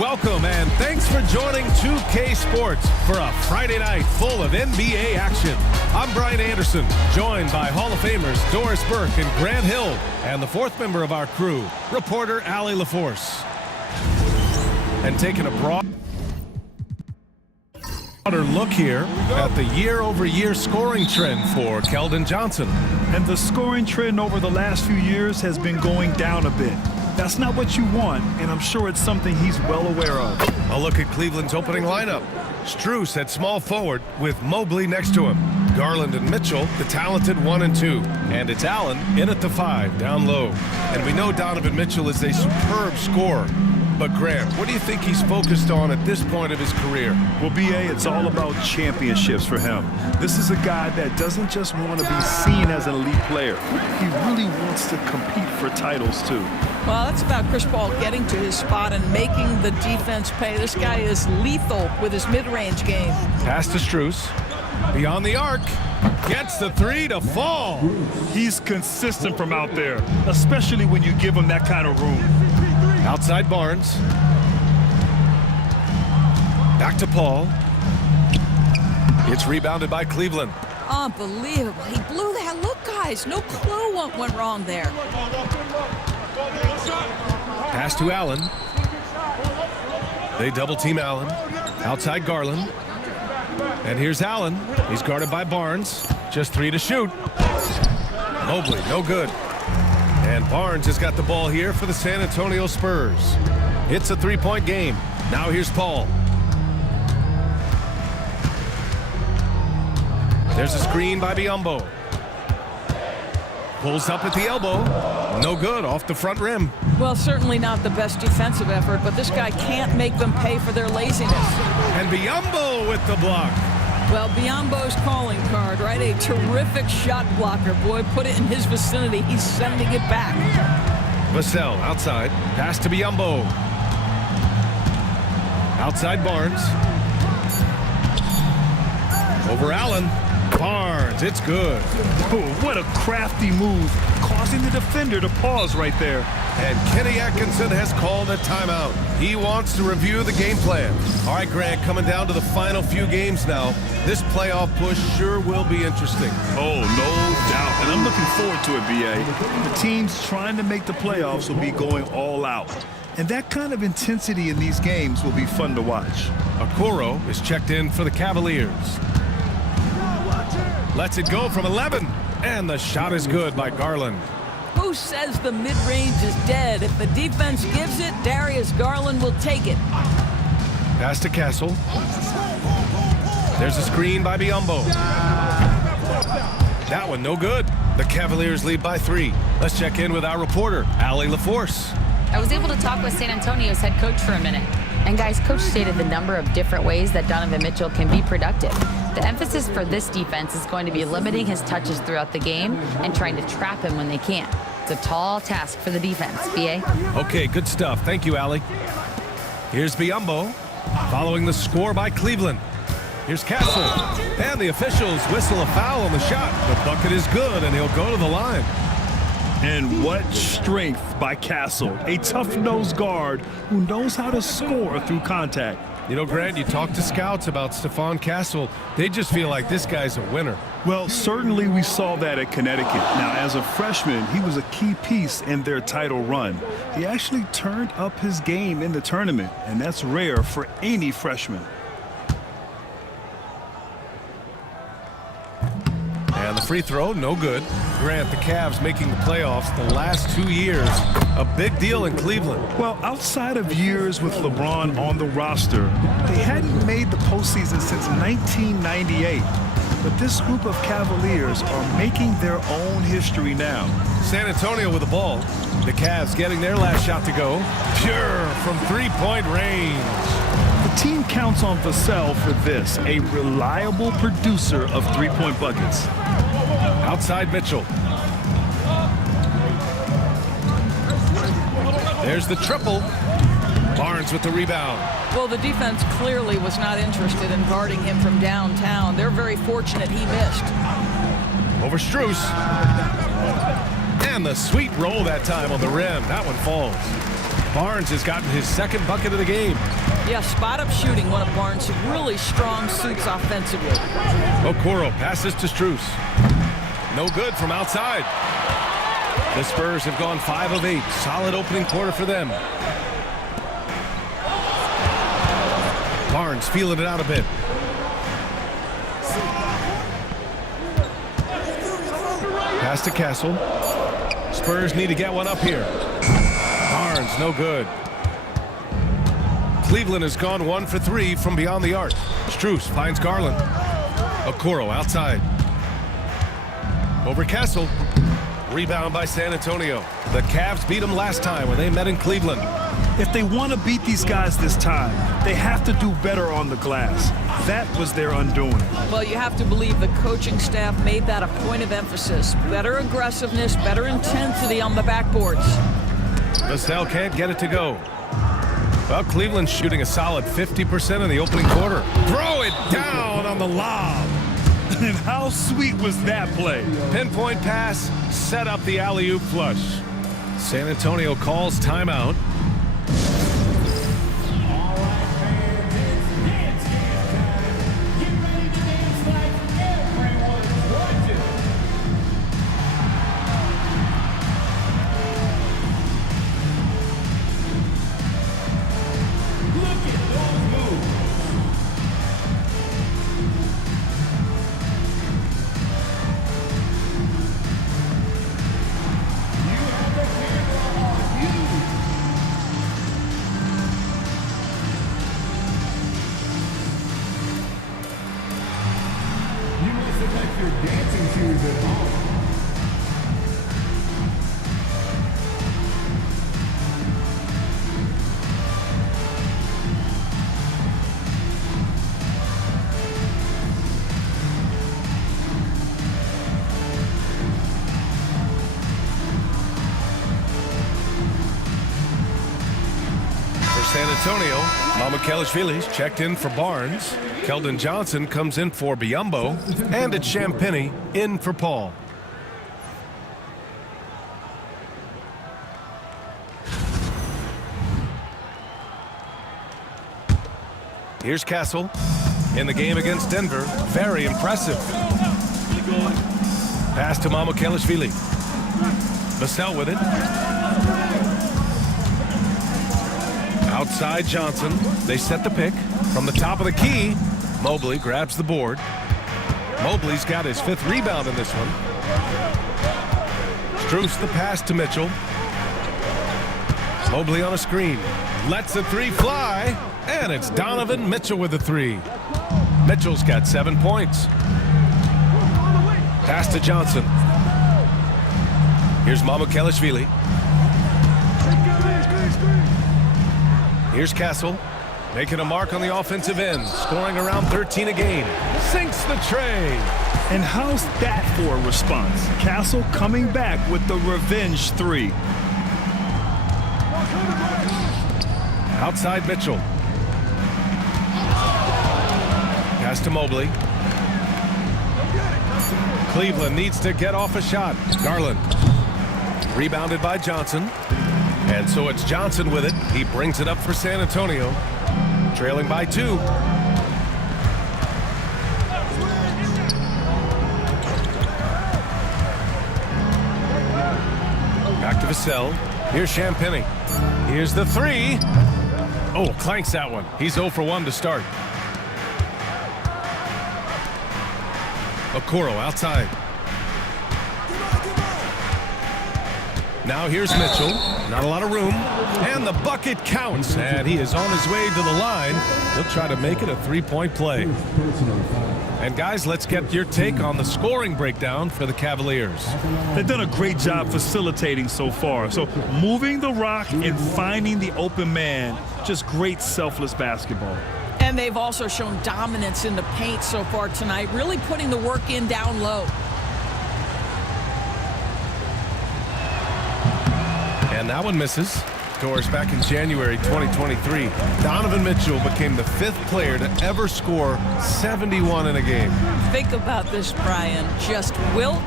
Welcome and thanks for joining 2K Sports for a Friday night full of NBA action. I'm Brian Anderson, joined by Hall of Famers Doris Burke and Grant Hill, and the fourth member of our crew, reporter Allie LaForce. And taking a broader look here at the year-over-year scoring trend for Keldon Johnson. And the scoring trend over the last few years has been going down a bit. That's not what you want, and I'm sure it's something he's well aware of. A look at Cleveland's opening lineup. Strus at small forward with Mobley next to him. Garland and Mitchell, the talented 1 and 2. And it's Allen in at the 5, down low. And we know Donovan Mitchell is a superb scorer. But Grant, what do you think he's focused on at this point of his career? Well, BA, it's all about championships for him. This is a guy that doesn't just want to be seen as an elite player. He really wants to compete for titles, too. Well, that's about Chris Paul getting to his spot and making the defense pay. This guy is lethal with his mid-range game. Pass to Strus. Beyond the arc. Gets the 3 to fall. He's consistent from out there, especially when you give him that kind of room. Outside Barnes. Back to Paul. It's rebounded by Cleveland. Unbelievable. He blew that. Look, guys, no clue what went wrong there. Pass to Allen. They double team Allen. Outside Garland. And here's Allen. He's guarded by Barnes. Just 3 to shoot. Mobley, no good. And Barnes has got the ball here for the San Antonio Spurs. It's a 3-point game. Now here's Paul. There's a screen by Biyombo. Pulls up at the elbow. No good, off the front rim. Well, certainly not the best defensive effort, but this guy can't make them pay for their laziness. And Biyombo with the block. Well, Biyombo's calling card, right? A terrific shot blocker. Boy, put it in his vicinity. He's sending it back. Vassell outside. Pass to Biyombo. Outside Barnes. Over Allen. Barnes, it's good. Oh, what a crafty move, causing the defender to pause right there. And Kenny Atkinson has called a timeout. He wants to review the game plan. All right, Grant, coming down to the final few games now. This playoff push sure will be interesting. Oh, no doubt. And I'm looking forward to it, BA. The teams trying to make the playoffs will be going all out. And that kind of intensity in these games will be fun to watch. Okoro is checked in for the Cavaliers. Lets it go from 11. And the shot is good by Garland. Who says the mid-range is dead? If the defense gives it, Darius Garland will take it. Pass to Castle. There's a screen by Biyombo. That one no good. The Cavaliers lead by 3. Let's check in with our reporter, Allie LaForce. I was able to talk with San Antonio's head coach for a minute. And guys, coach stated the number of different ways that Donovan Mitchell can be productive. The emphasis for this defense is going to be limiting his touches throughout the game and trying to trap him when they can. It's a tall task for the defense, BA. Okay, good stuff. Thank you, Allie. Here's Biyombo, following the score by Cleveland. Here's Castle, and the officials whistle a foul on the shot. The bucket is good, and he'll go to the line. And what strength by Castle, a tough-nosed guard who knows how to score through contact. You know, Grant, you talk to scouts about Stephon Castle. They just feel like this guy's a winner. Well, certainly we saw that at Connecticut. Now, as a freshman, he was a key piece in their title run. He actually turned up his game in the tournament, and that's rare for any freshman. And the free throw, no good. Grant, the Cavs making the playoffs the last 2 years. A big deal in Cleveland. Well, outside of years with LeBron on the roster, they hadn't made the postseason since 1998. But this group of Cavaliers are making their own history now. San Antonio with the ball. The Cavs getting their last shot to go. Pure from 3-point range. The team counts on Vassell for this, a reliable producer of 3-point buckets. Outside Mitchell. There's the triple. Barnes with the rebound. Well, the defense clearly was not interested in guarding him from downtown. They're very fortunate he missed. Over Strus. And the sweet roll that time on the rim. That one falls. Barnes has gotten his second bucket of the game. Yeah, spot-up shooting, one of Barnes' really strong suits offensively. Okoro passes to Strus. No good from outside. The Spurs have gone 5 of 8. Solid opening quarter for them. Barnes feeling it out a bit. Pass to Castle. Spurs need to get one up here. Barnes, no good. Cleveland has gone 1 for 3 from beyond the arc. Strus finds Garland. Okoro outside. Over Castle. Rebound by San Antonio. The Cavs beat them last time when they met in Cleveland. If they want to beat these guys this time, they have to do better on the glass. That was their undoing. Well, you have to believe the coaching staff made that a point of emphasis. Better aggressiveness, better intensity on the backboards. Vassell can't get it to go. Well, Cleveland's shooting a solid 50% in the opening quarter. Throw it down on the lob. And how sweet was that play? Pinpoint pass, set up the alley-oop flush. San Antonio calls timeout. San Antonio, Mamukelashvili's checked in for Barnes. Keldon Johnson comes in for Biyombo. And it's Champagnie in for Paul. Here's Castle. In the game against Denver, very impressive. Pass to Mamukelashvili. Vassell with it. Outside Johnson. They set the pick. From the top of the key, Mobley grabs the board. Mobley's got his 5th rebound in this one. Strus the pass to Mitchell. Mobley on a screen. Lets the 3 fly. And it's Donovan Mitchell with the 3. Mitchell's got 7 points. Pass to Johnson. Here's Mamukelashvili. Here's Castle, making a mark on the offensive end, scoring around 13 a game. Sinks the tray. And how's that for a response? Castle coming back with the revenge 3. Outside Mitchell. Pass to Mobley. Cleveland needs to get off a shot. Garland. Rebounded by Johnson. And so it's Johnson with it. He brings it up for San Antonio. Trailing by 2. Back to Vassell. Here's Champagnie. Here's the 3. Oh, clanks that one. He's 0 for 1 to start. Okoro outside. Now here's Mitchell. Not a lot of room. And the bucket counts. And he is on his way to the line. He'll try to make it a 3-point play. And guys, let's get your take on the scoring breakdown for the Cavaliers. They've done a great job facilitating so far. So moving the rock and finding the open man. Just great selfless basketball. And they've also shown dominance in the paint so far tonight, really putting the work in down low. And that one misses. Of course, back in January 2023, Donovan Mitchell became the 5th player to ever score 71 in a game. Think about this, Brian. Just Wilt,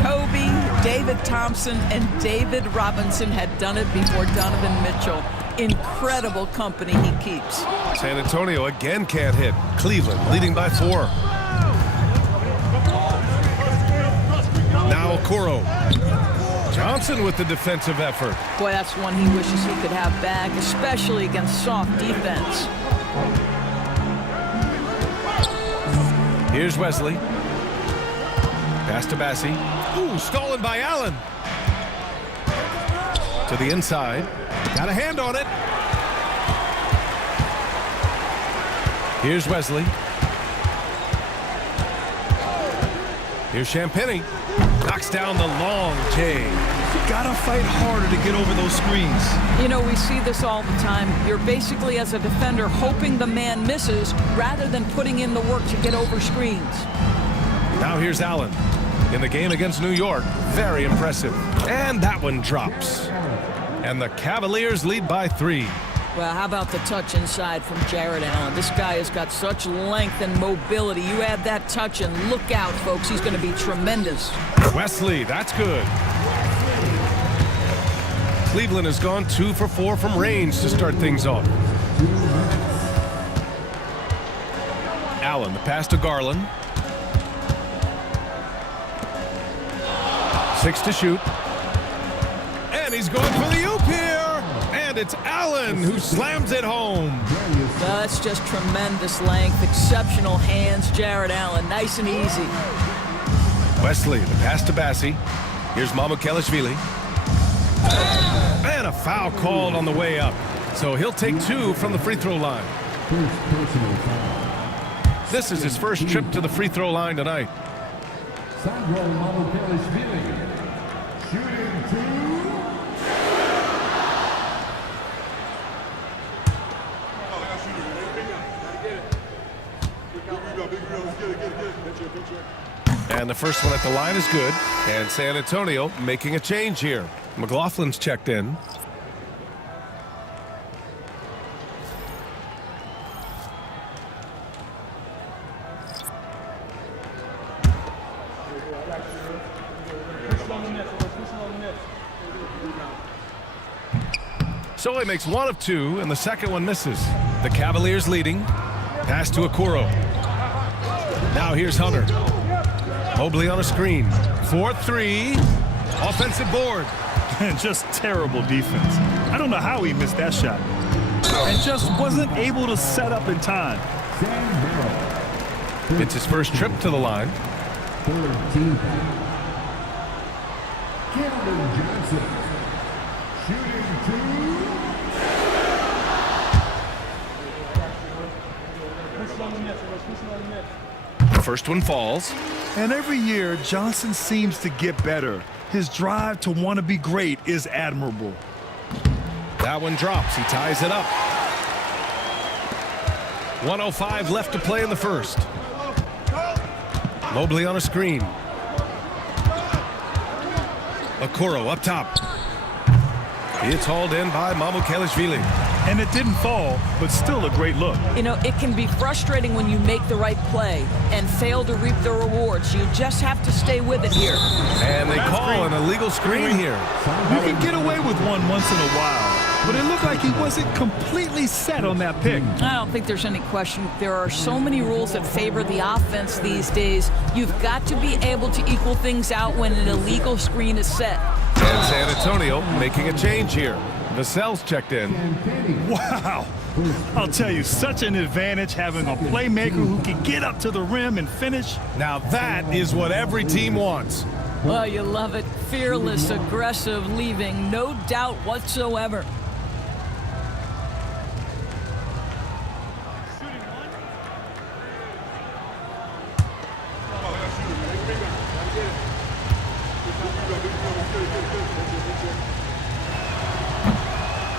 Kobe, David Thompson and David Robinson had done it before Donovan Mitchell. Incredible company he keeps. San Antonio again can't hit. Cleveland leading by 4. Now Okoro. Johnson with the defensive effort. Boy, that's one he wishes he could have back, especially against soft defense. Here's Wesley. Pass to Bassie. Ooh, stolen by Allen. To the inside. Got a hand on it. Here's Wesley. Here's Champagny. Knocks down the long J. Gotta fight harder to get over those screens. You know, we see this all the time. You're basically, as a defender, hoping the man misses rather than putting in the work to get over screens. Now here's Allen. In the game against New York, very impressive. And that one drops. And the Cavaliers lead by 3. Well, how about the touch inside from Jared Allen? This guy has got such length and mobility. You add that touch and look out, folks. He's going to be tremendous. Wesley, that's good. Cleveland has gone 2 for 4 from range to start things off. Allen, the pass to Garland. 6 to shoot. And he's going for the oop here. And it's Allen who slams it home. That's just tremendous length, exceptional hands, Jared Allen. Nice and easy. Wesley, the pass to Bassie. Here's Mamukelashvili. And a foul called on the way up. So he'll take 2 from the free throw line. This is his first trip to the free throw line tonight. Shooting 2. And the first one at the line is good. And San Antonio making a change here. McLaughlin's checked in. So he makes 1 of 2, and the second one misses. The Cavaliers leading. Pass to Okoro. Now here's Hunter. Mobley on a screen. 4-3. Offensive board. And just terrible defense. I don't know how he missed that shot. And just wasn't able to set up in time. It's his first trip to the line. Johnson. Shooting 2. The first one falls. And every year, Johnson seems to get better. His drive to want to be great is admirable. That one drops. He ties it up. 1:05 left to play in the first. Mobley on a screen. Okoro up top. It's hauled in by Mamukelashvili. And it didn't fall, but still a great look. You know, it can be frustrating when you make the right play and fail to reap the rewards. You just have to stay with it here. And they call an illegal screen here. You can get away with one once in a while, but it looked like he wasn't completely set on that pick. I don't think there's any question. There are so many rules that favor the offense these days. You've got to be able to equal things out when an illegal screen is set. And San Antonio making a change here. Vassell's checked in. Wow. I'll tell you, such an advantage having a playmaker who can get up to the rim and finish. Now that is what every team wants. Well, you love it. Fearless, aggressive, leaving no doubt whatsoever.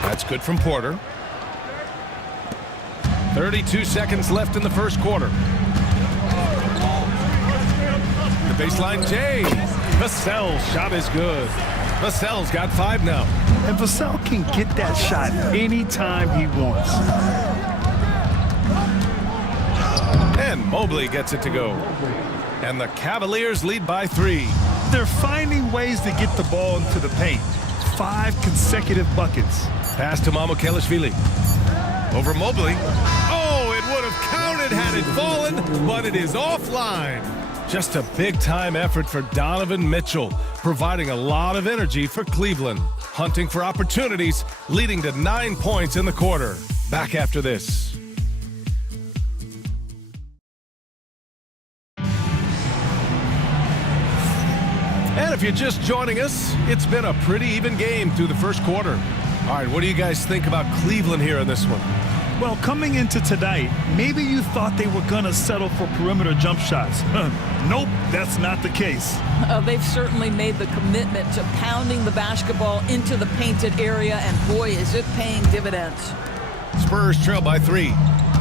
That's good from Porter. 32 seconds left in the first quarter. The baseline, Jay. Vassell's shot is good. Vassell's got 5 now. And Vassell can get that shot anytime he wants. And Mobley gets it to go. And the Cavaliers lead by 3. they're finding ways to get the ball into the paint. 5 consecutive buckets. Pass to Mamukelashvili. Over Mobley. Oh, it would have counted had it fallen, but it is offline. Just a big-time effort for Donovan Mitchell, providing a lot of energy for Cleveland. Hunting for opportunities, leading to 9 points in the quarter. Back after this. And if you're just joining us, it's been a pretty even game through the first quarter. All right, what do you guys think about Cleveland here in this one? Well, coming into tonight, maybe you thought they were going to settle for perimeter jump shots. Nope, that's not the case. They've certainly made the commitment to pounding the basketball into the painted area, and boy, is it paying dividends. Spurs trail by 3.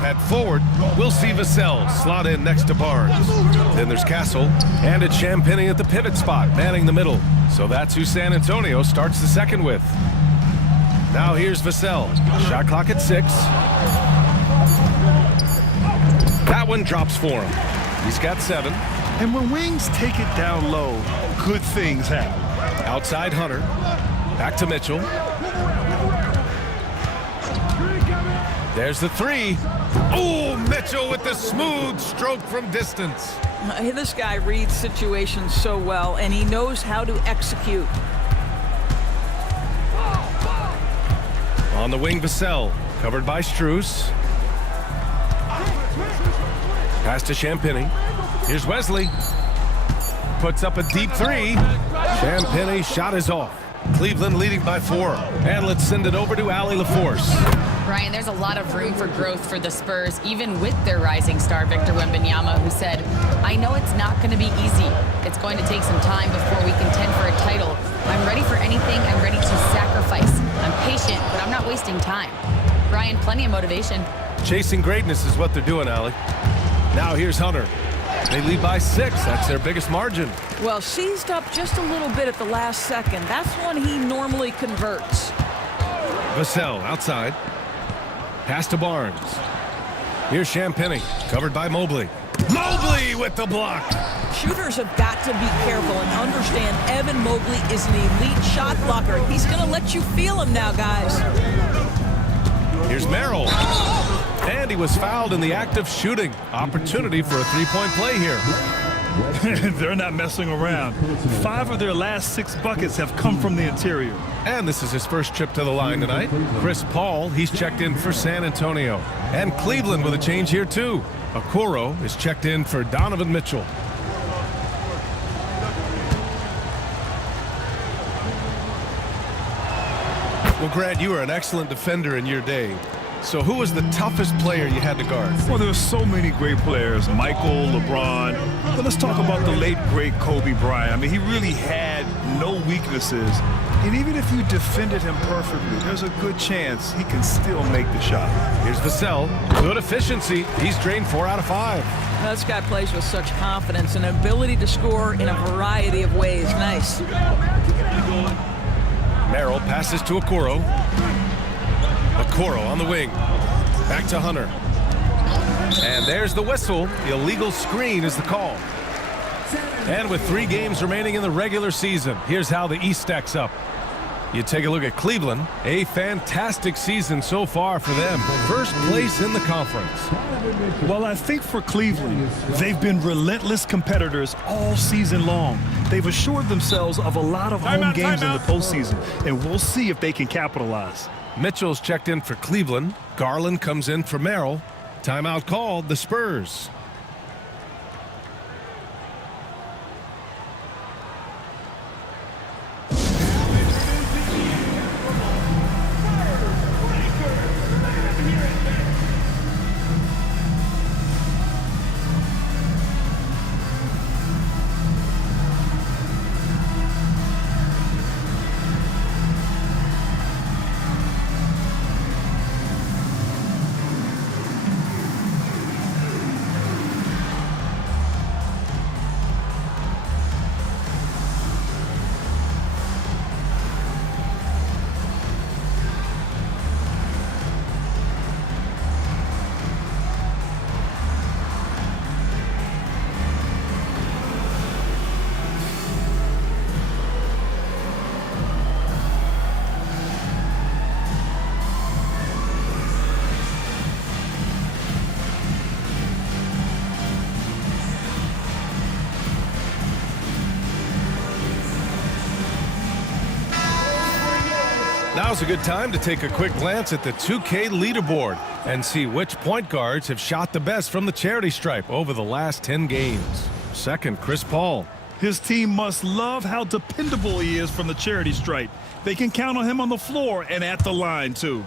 At forward, we'll see Vassell slot in next to Barnes. Then there's Castle, and it's Champagnie at the pivot spot, manning the middle. So that's who San Antonio starts the second with. Now here's Vassell. Shot clock at 6. That one drops for him. He's got 7. And when wings take it down low, good things happen. Outside Hunter. Back to Mitchell. There's the 3. Oh, Mitchell with the smooth stroke from distance. This guy reads situations so well, and he knows how to execute. On the wing, Vassell, covered by Strus. Pass to Champagnie. Here's Wesley. Puts up a deep 3. Champagnie's shot is off. Cleveland leading by 4. And let's send it over to Allie LaForce. Brian, there's a lot of room for growth for the Spurs, even with their rising star, Victor Wembanyama, who said, I know it's not going to be easy. It's going to take some time before we contend for a title. I'm ready for anything. I'm ready to sacrifice. I'm patient, but I'm not wasting time. Brian, plenty of motivation. Chasing greatness is what they're doing, Allie. Now here's Hunter. They lead by 6. That's their biggest margin. Well, seized up just a little bit at the last second. That's when he normally converts. Vassell outside. Pass to Barnes. Here's Champagnie, covered by Mobley. Mobley with the block. Shooters have got to be careful and understand Evan Mobley is an elite shot blocker. He's going to let you feel him now, guys. Here's Merrill. And he was fouled in the act of shooting. Opportunity for a 3-point play here. They're not messing around. 5 of their last 6 buckets have come from the interior. And this is his first trip to the line tonight. Chris Paul, he's checked in for San Antonio. And Cleveland with a change here too. Okoro is checked in for Donovan Mitchell. Well, Grant, you were an excellent defender in your day. So who was the toughest player you had to guard? Well, there's so many great players, Michael, LeBron. But let's talk about the late, great Kobe Bryant. I mean, he really had no weaknesses. And even if you defended him perfectly, there's a good chance he can still make the shot. Here's Vassell. Good efficiency. He's drained 4 out of 5. This guy plays with such confidence and ability to score in a variety of ways. Nice. Merrill passes to Okoro. Okoro on the wing. Back to Hunter. And there's the whistle. The illegal screen is the call. And with 3 games remaining in the regular season, here's how the East stacks up. You take a look at Cleveland. A fantastic season so far for them. First place in the conference. Well, I think for Cleveland, they've been relentless competitors all season long. They've assured themselves of a lot of home games in the postseason, and we'll see if they can capitalize. Mitchell's checked in for Cleveland. Garland comes in for Merrill. Timeout called, the Spurs. Now's a good time to take a quick glance at the 2K leaderboard and see which point guards have shot the best from the charity stripe over the last 10 games. Second, Chris Paul. His team must love how dependable he is from the charity stripe. They can count on him on the floor and at the line, too.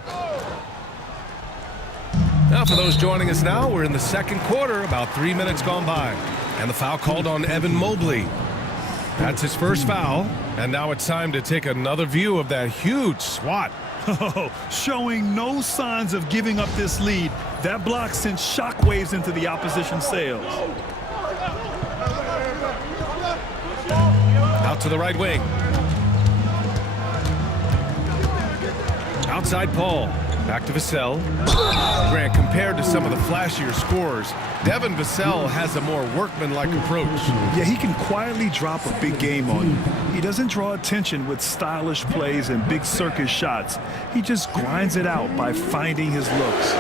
Now, for those joining us now, we're in the second quarter, about 3 minutes gone by. And the foul called on Evan Mobley. That's his first foul. And now it's time to take another view of that huge swat. Showing no signs of giving up this lead. That block sent shockwaves into the opposition sails. Out to the right wing. Outside Paul. Back to Vassell. Grant, compared to some of the flashier scorers, Devin Vassell has a more workmanlike approach. Yeah, he can quietly drop a big game on you. He doesn't draw attention with stylish plays and big circus shots. He just grinds it out by finding his looks.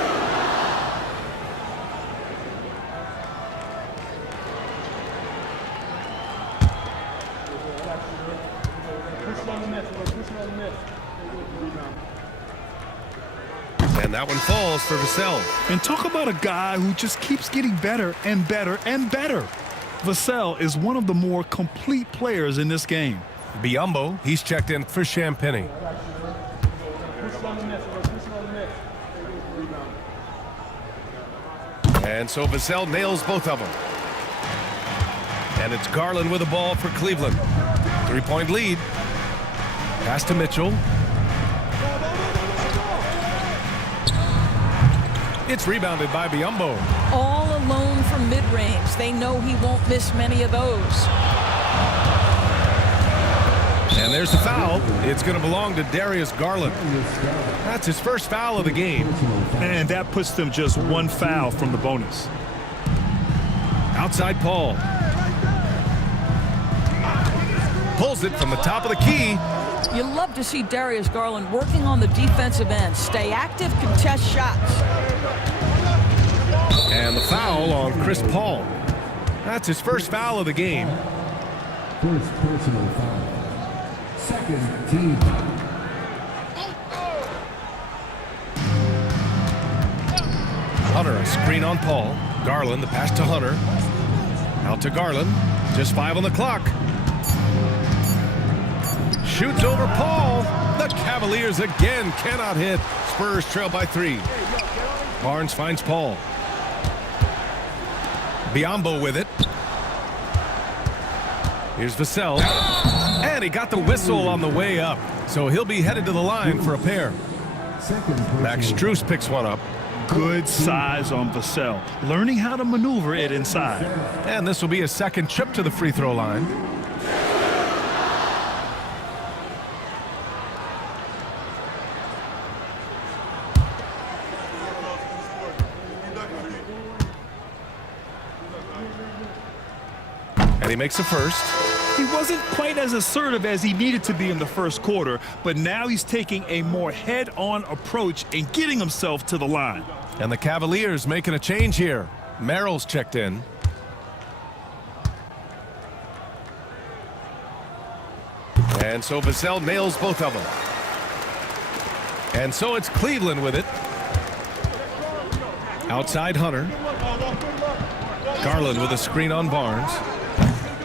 And that one falls for Vassell. And talk about a guy who just keeps getting better and better and better. Vassell is one of the more complete players in this game. Biyombo, he's checked in for Champagny. And so Vassell nails both of them. And it's Garland with the ball for Cleveland. 3-point lead. Pass to Mitchell. It's rebounded by Biyombo. All alone from mid-range. They know he won't miss many of those. And there's the foul. It's going to belong to Darius Garland. That's his first foul of the game. And that puts them just one foul from the bonus. Outside Paul. Pulls it from the top of the key. You love to see Darius Garland working on the defensive end. Stay active, contest shots. And the foul on Chris Paul. That's his first foul of the game. First personal foul. Second team foul. Hunter, a screen on Paul. Garland, the pass to Hunter. Out to Garland. Just 5 on the clock. Shoots over Paul. The Cavaliers again cannot hit. Spurs trail by 3. Barnes finds Paul. Biyombo with it. Here's Vassell. And he got the whistle on the way up. So he'll be headed to the line for a pair. Max Strus picks one up. Good size on Vassell. Learning how to maneuver it inside. And this will be his second trip to the free throw line. And he makes the first. He wasn't quite as assertive as he needed to be in the first quarter, but now he's taking a more head-on approach and getting himself to the line. And the Cavaliers making a change here. Merrill's checked in. And so Vassell nails both of them. And so it's Cleveland with it. Outside Hunter. Garland with a screen on Barnes.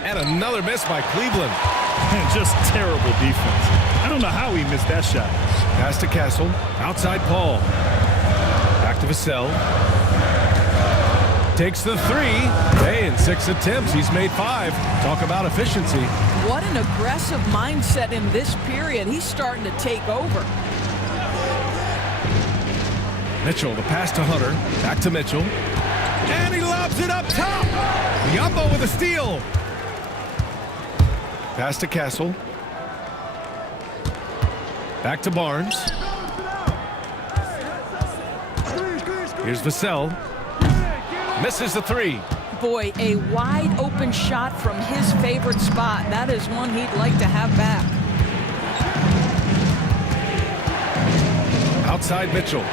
And another miss by Cleveland. And just terrible defense. I don't know how he missed that shot. Pass to Castle. Outside Paul. Back to Vassell. Takes the 3. Hey, in 6 attempts, he's made 5. Talk about efficiency. What an aggressive mindset in this period. He's starting to take over. Mitchell, the pass to Hunter. Back to Mitchell. And he lobs it up top. Biyombo with a steal. Pass to Castle. Back to Barnes. Here's Vassell. Misses the 3. Boy, a wide open shot from his favorite spot. That is one he'd like to have back. Outside Mitchell.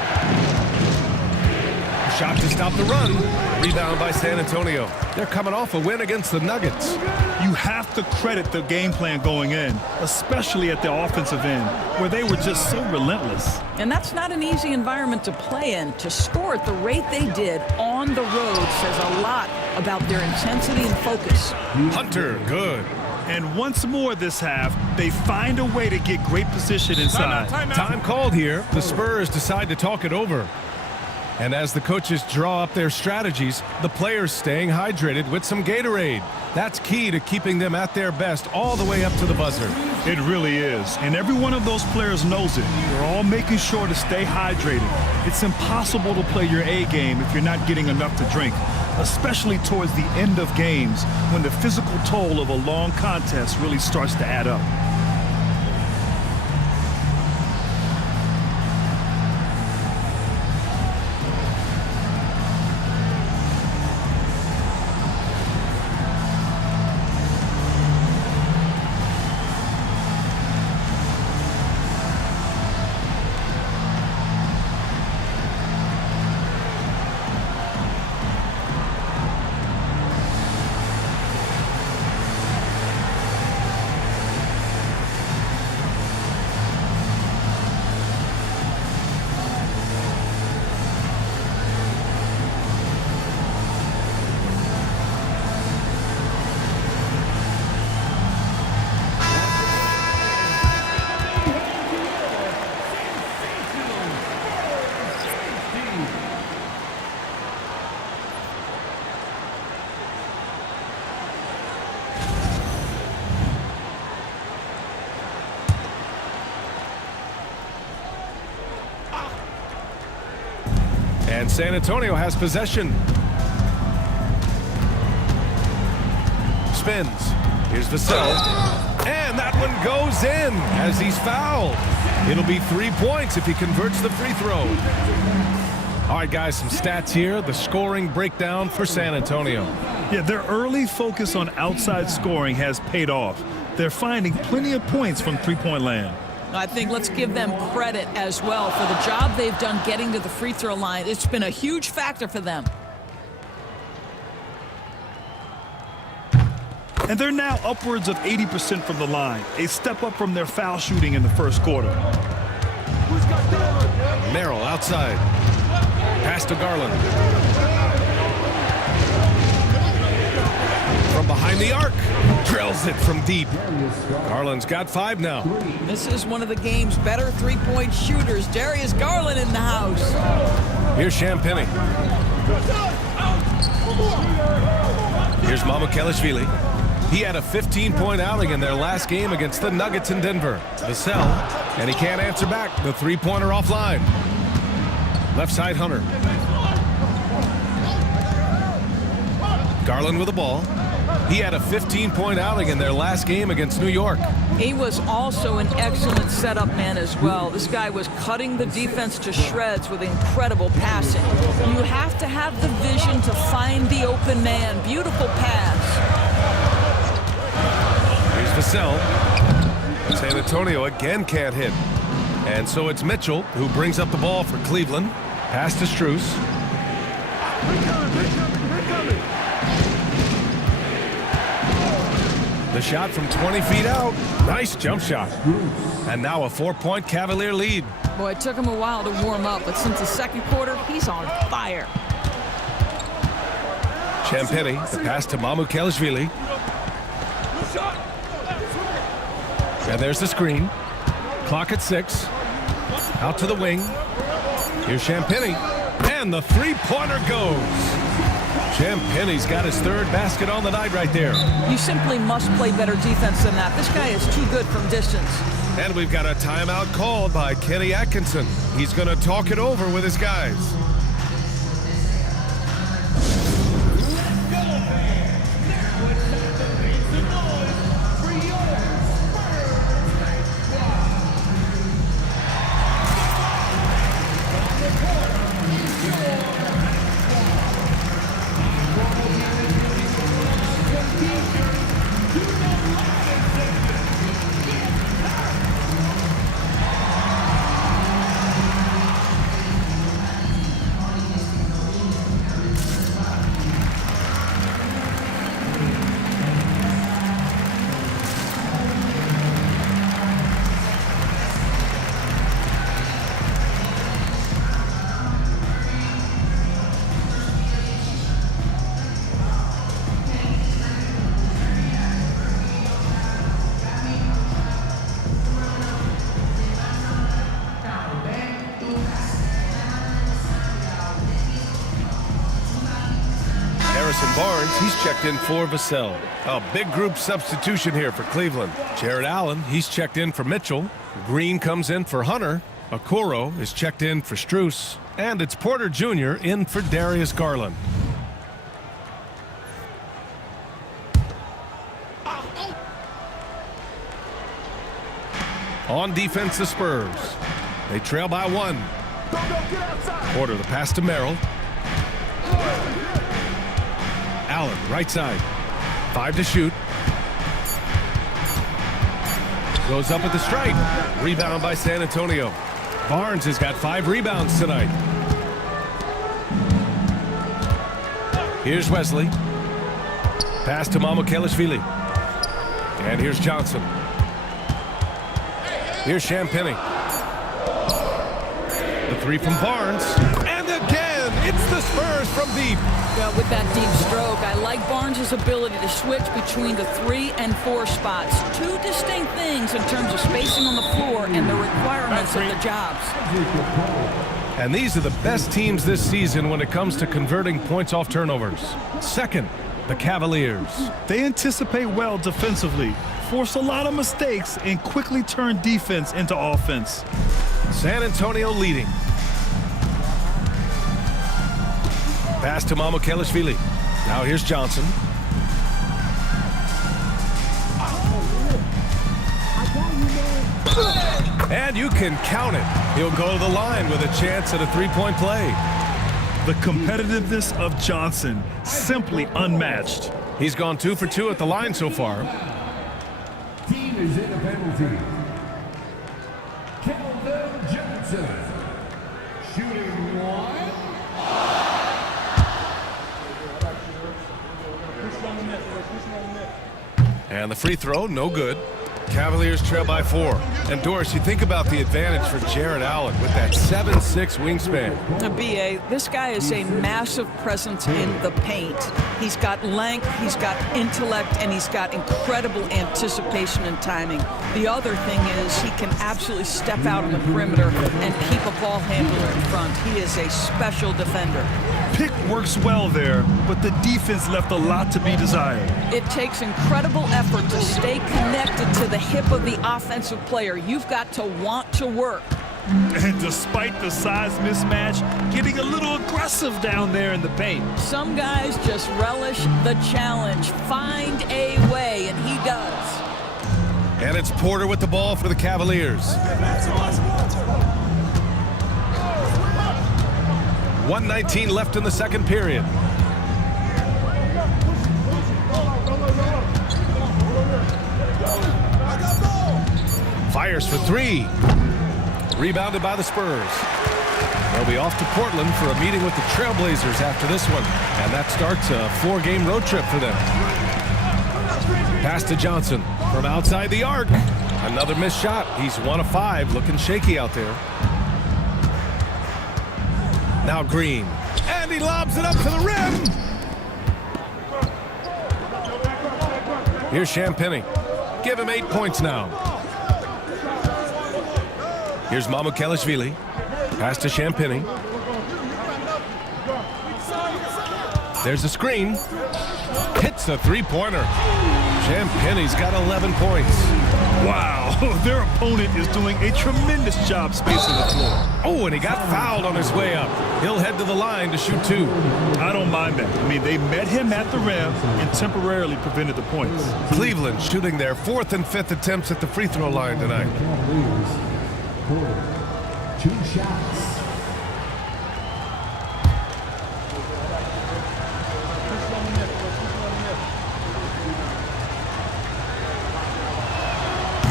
shot to stop the run. Rebound by San Antonio. They're coming off a win against the Nuggets. You have to credit the game plan going in, especially at the offensive end, where they were just so relentless. And that's not an easy environment to play in. To score at the rate they did on the road says a lot about their intensity and focus. Hunter, good. And once more this half, they find a way to get great position inside. Time called here. The Spurs decide to talk it over. And as the coaches draw up their strategies, the players staying hydrated with some Gatorade. That's key to keeping them at their best all the way up to the buzzer. It really is. And every one of those players knows it. They're all making sure to stay hydrated. It's impossible to play your A game if you're not getting enough to drink, especially towards the end of games when the physical toll of a long contest really starts to add up. And San Antonio has possession. Spins. Here's Vassell. And that one goes in as he's fouled. It'll be 3 points if he converts the free throw. All right, guys, some stats here. The scoring breakdown for San Antonio. Yeah, their early focus on outside scoring has paid off. They're finding plenty of points from three-point land. I think let's give them credit as well for the job they've done getting to the free throw line. It's been a huge factor for them. And they're now upwards of 80% from the line, a step up from their foul shooting in the first quarter. Merrill outside. Pass to Garland. From behind the arc. Drills it from deep. Garland's got 5 now. This is one of the game's better three-point shooters. Darius Garland in the house. Here's Champagny. Here's Mamukelashvili. He had a 15-point outing in their last game against the Nuggets in Denver. Vassell, and he can't answer back. The three-pointer offline. Left side, Hunter. Garland with the ball. He had a 15-point outing in their last game against New York. He was also an excellent setup man as well. This guy was cutting the defense to shreds with incredible passing. You have to have the vision to find the open man. Beautiful pass. Here's Vassell. San Antonio again can't hit. And so it's Mitchell who brings up the ball for Cleveland. Pass to Strus. The shot from 20 feet out. Nice jump shot. And now a 4-point Cavalier lead. Boy, it took him a while to warm up, but since the second quarter, he's on fire. Champagny, the pass to Mamukelashvili. And there's the screen. Clock at 6. Out to the wing. Here's Champagny. And the three-pointer goes. Champagny's got his 3rd basket on the night right there. You simply must play better defense than that. This guy is too good from distance. And we've got a timeout called by Kenny Atkinson. He's going to talk it over with his guys. Barnes, he's checked in for Vassell. A big group substitution here for Cleveland. Jared Allen, he's checked in for Mitchell. Green comes in for Hunter. Okoro is checked in for Strus. And it's Porter Jr. in for Darius Garland. On defense, the Spurs. They trail by 1. Porter, the pass to Merrill. Allen, right side. 5 to shoot. Goes up at the stripe. Rebound by San Antonio. Barnes has got 5 rebounds tonight. Here's Wesley. Pass to Mamukelashvili. And here's Johnson. Here's Champagny. The 3 from Barnes. And again, it's the Spurs from deep. Well, with that deep stroke, I like Barnes' ability to switch between the 3 and 4 spots. 2 distinct things in terms of spacing on the floor and the requirements of the jobs. And these are the best teams this season when it comes to converting points off turnovers. Second, the Cavaliers. They anticipate well defensively, force a lot of mistakes, and quickly turn defense into offense. San Antonio leading. Pass to Mamukelashvili. Now here's Johnson. And you can count it. He'll go to the line with a chance at a 3-point play. The competitiveness of Johnson, simply unmatched. He's gone 2 for 2 at the line so far. Team is in a penalty. Cleveland Johnson. Shooting 1. And the free throw, no good. Cavaliers trail by 4. And Doris, you think about the advantage for Jared Allen with that 7'6" wingspan. B.A., this guy is a massive presence in the paint. He's got length, he's got intellect, and he's got incredible anticipation and timing. The other thing is he can absolutely step out on the perimeter and keep a ball handler in front. He is a special defender. Pick works well there, but the defense left a lot to be desired. It takes incredible effort to stay connected to the hip of the offensive player. You've got to want to work. And despite the size mismatch, getting a little aggressive down there in the paint. Some guys just relish the challenge. Find a way, and he does. And it's Porter with the ball for the Cavaliers. 1:19 left in the second period. Fires for 3. Rebounded by the Spurs. They'll be off to Portland for a meeting with the Trailblazers after this one. And that starts a 4-game road trip for them. Pass to Johnson from outside the arc. Another missed shot. He's 1 of 5, looking shaky out there. Now Green. And he lobs it up to the rim. Here's Champagny. Give him 8 points now. Here's Mamukelashvili. Pass to Champagny. There's a screen. Hits a 3-pointer. Champagny's got 11 points. Wow, their opponent is doing a tremendous job spacing the floor. Oh, and he got fouled on his way up. He'll head to the line to shoot 2. I don't mind that. I mean, they met him at the rim and temporarily prevented the points. Cleveland shooting their 4th and 5th attempts at the free throw line tonight. Cavaliers. 2 shots.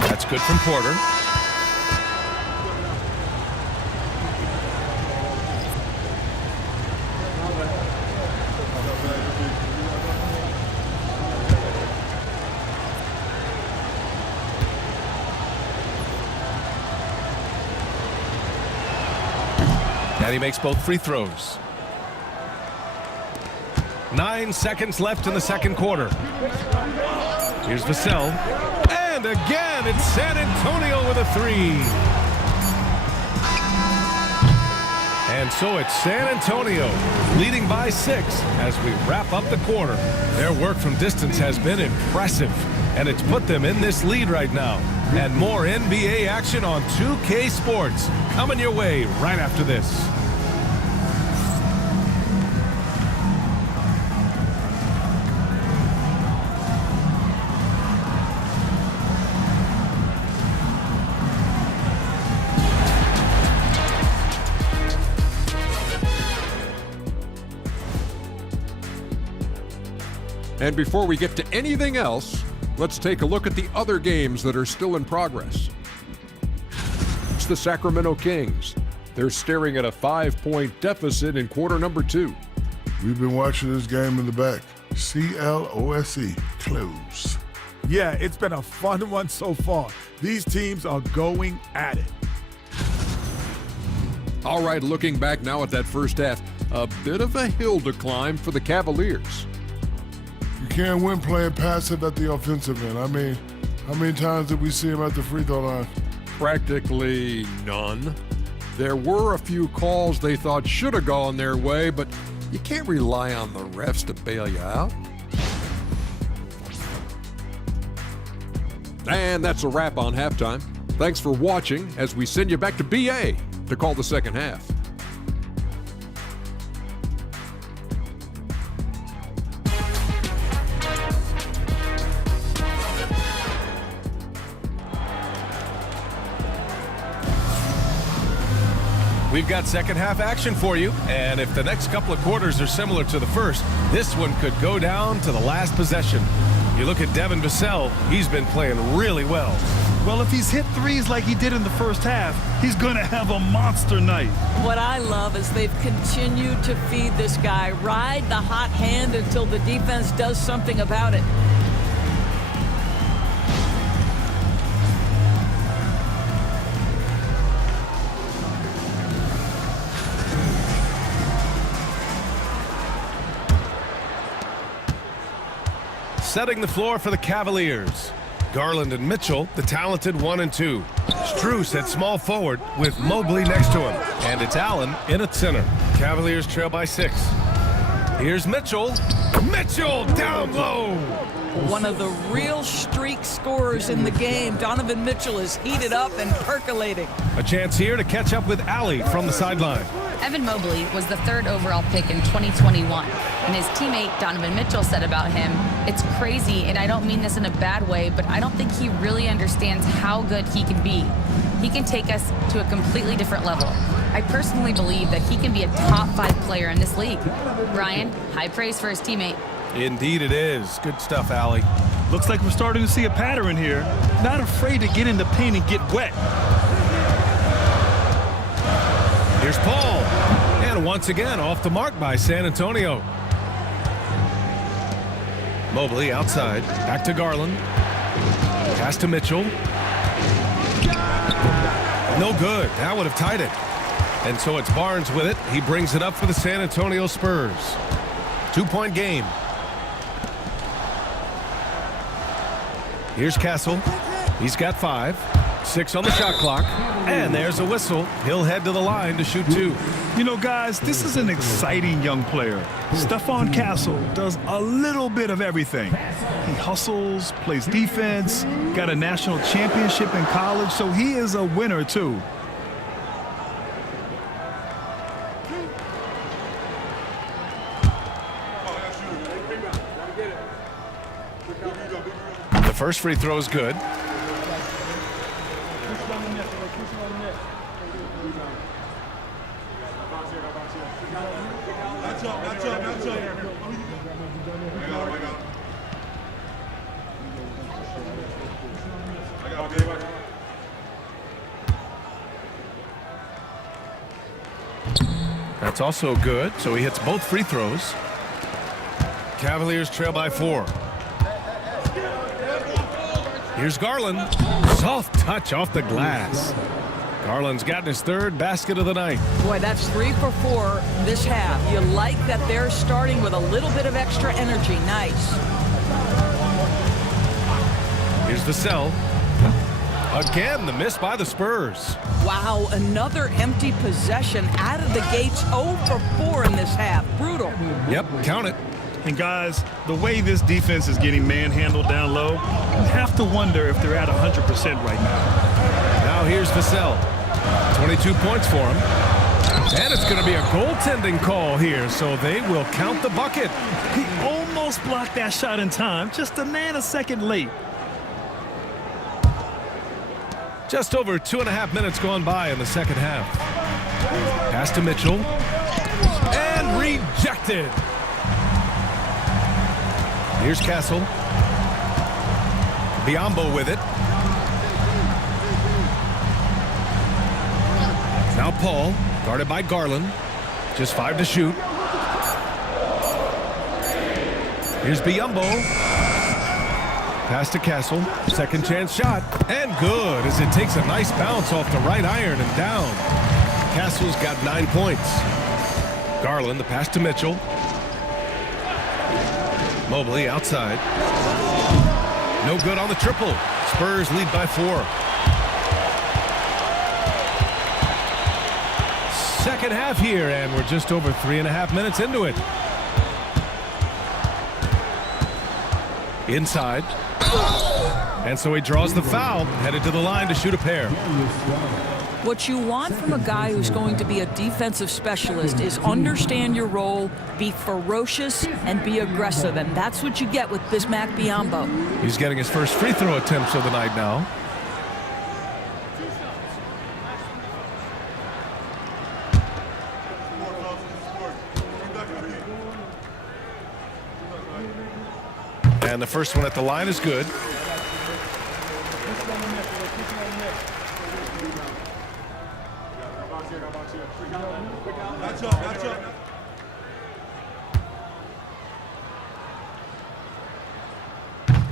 That's good from Porter. And he makes both free throws. 9 seconds left in the second quarter. Here's Vassell. And again, it's San Antonio with a 3. And And so it's San Antonio leading by 6 as we wrap up the quarter. Their work from distance has been impressive, and it's put them in this lead right now. And more NBA action on 2K Sports coming your way right after this. And before we get to anything else, let's take a look at the other games that are still in progress. It's the Sacramento Kings. They're staring at a 5-point deficit in quarter number 2. We've been watching this game in the back. C-L-O-S-E, close. Yeah, it's been a fun one so far. These teams are going at it. All right, looking back now at that first half, a bit of a hill to climb for the Cavaliers. You can't win playing passive at the offensive end. I mean, how many times did we see him at the free throw line? Practically none. There were a few calls they thought should have gone their way, but you can't rely on the refs to bail you out. And that's a wrap on halftime. Thanks for watching as we send you back to BA to call the second half. We've got second half action for you, and if the next couple of quarters are similar to the first, this one could go down to the last possession. You look at Devin Vassell, he's been playing really well. Well, if he's hit threes like he did in the first half, he's going to have a monster night. What I love is they've continued to feed this guy, ride the hot hand until the defense does something about it. Setting the floor for the Cavaliers. Garland and Mitchell, the talented 1 and 2. Strus at small forward with Mobley next to him. And it's Allen in at center. Cavaliers trail by 6. Here's Mitchell. Mitchell down low. One of the real streak scorers in the game. Donovan Mitchell is heated up and percolating. A chance here to catch up with Allie from the sideline. Evan Mobley was the 3rd overall pick in 2021, and his teammate Donovan Mitchell said about him, "It's crazy, and I don't mean this in a bad way, but I don't think he really understands how good he can be. He can take us to a completely different level. I personally believe that he can be a top 5 player in this league." Brian, high praise for his teammate. Indeed it is. Good stuff, Allie. Looks like we're starting to see a pattern here. Not afraid to get in the paint and get wet. Here's Paul. And once again, off the mark by San Antonio. Mobley outside. Back to Garland. Pass to Mitchell. No good. That would have tied it. And so it's Barnes with it. He brings it up for the San Antonio Spurs. 2-point game. Here's Castle. He's got 5. 6 on the shot clock. And there's a whistle. He'll head to the line to shoot 2. You know, guys, this is an exciting young player. Stephon Castle does a little bit of everything. He hustles, plays defense, got a national championship in college, so he is a winner, too. The first free throw is good. That's also good, so he hits both free throws. Cavaliers trail by 4. Here's Garland. Soft touch off the glass. Garland's gotten his 3rd basket of the night. Boy, that's 3 for 4 this half. You like that they're starting with a little bit of extra energy. Nice. Here's Vassell. Again, the miss by the Spurs. Wow, another empty possession out of the gates. 0 for 4 in this half. Brutal. Yep, count it. And guys, the way this defense is getting manhandled down low, you have to wonder if they're at 100% right now. Now here's Vassell. 22 points for him. And it's going to be a goaltending call here, so they will count the bucket. He almost blocked that shot in time, just a nanosecond late. Just over 2.5 minutes gone by in the second half. Pass to Mitchell. And rejected. Here's Castle. Biombo with it. Now Paul, guarded by Garland. Just 5 to shoot. Here's Biombo. Pass to Castle. Second chance shot. And good as it takes a nice bounce off the right iron and down. Castle's got 9 points. Garland, the pass to Mitchell. Mobley outside. No good on the triple. Spurs lead by 4. Second half here, and we're just over 3.5 minutes into it. Inside. And so he draws the foul, headed to the line to shoot a pair. What you want from a guy who's going to be a defensive specialist is understand your role, be ferocious, and be aggressive. And that's what you get with Bismack Biyombo. He's getting his first free throw attempts of the night now. And the first one at the line is good.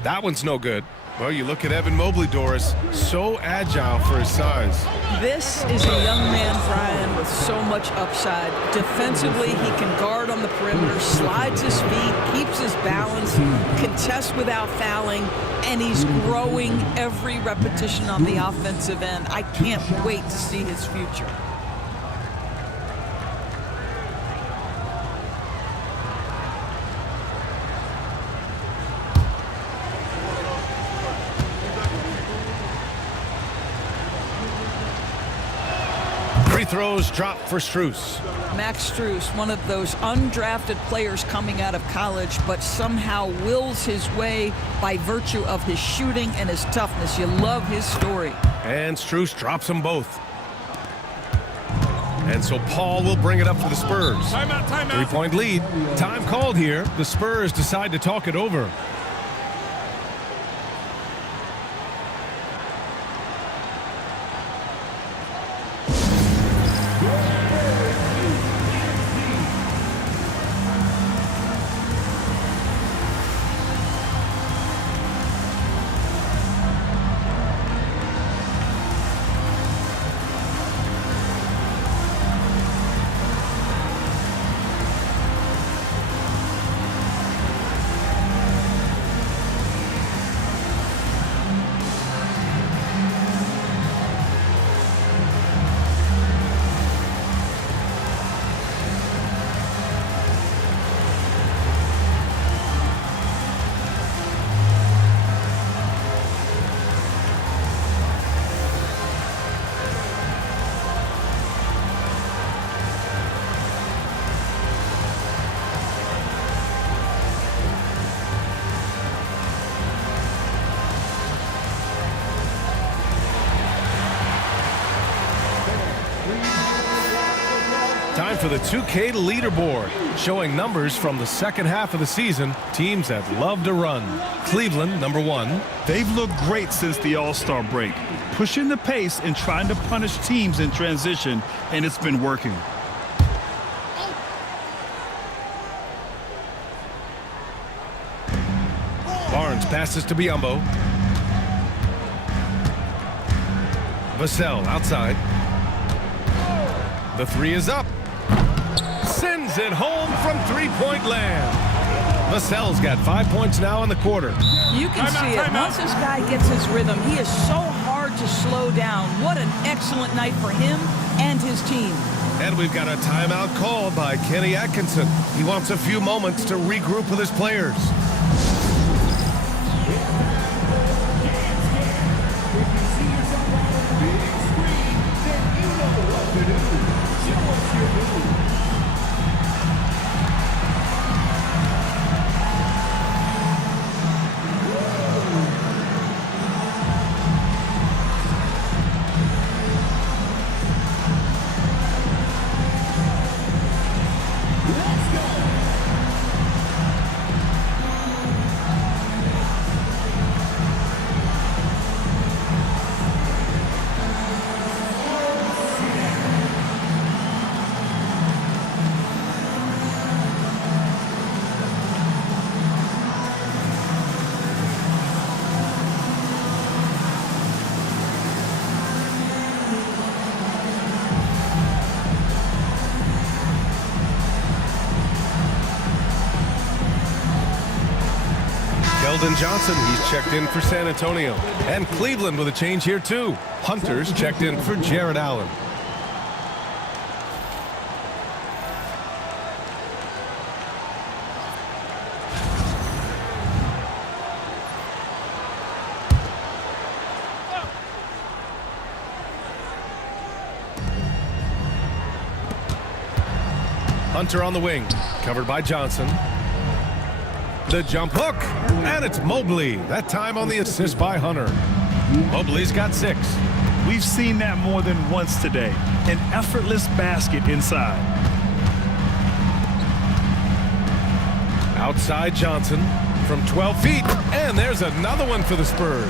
That one's no good. Well, you look at Evan Mobley, Doris, so agile for his size. This is a young man, Brian, with so much upside. Defensively, he can guard on the perimeter, slides his feet, keeps his balance, contests without fouling, and he's growing every repetition on the offensive end. I can't wait to see his future. Free throws drop for Strus. Max Strus, one of those undrafted players coming out of college, but somehow wills his way by virtue of his shooting and his toughness. You love his story. And Strus drops them both. And so Paul will bring it up for the Spurs. Timeout, timeout. 3-point lead. Time called here. The Spurs decide to talk it over. Time for the 2K leaderboard, showing numbers from the second half of the season. Teams that love to run. Cleveland, number 1. They've looked great since the All-Star break, pushing the pace and trying to punish teams in transition, and it's been working. Barnes passes to Biyombo. Vassell outside. The 3 is up. Sends it home from 3-point land. Vassell's got 5 points now in the quarter. You can see it. Once this guy gets his rhythm, he is so hard start to slow down. What an excellent night for him and his team. And we've got a timeout called by Kenny Atkinson. He wants a few moments to regroup with his players. Keldon Johnson, he's checked in for San Antonio. And Cleveland with a change here too. Hunter's checked in for Jared Allen. Hunter on the wing, covered by Johnson. The jump hook, and it's Mobley. That time on the assist by Hunter. Mobley's got 6. We've seen that more than once today. An effortless basket inside. Outside Johnson from 12 feet, and there's another one for the Spurs.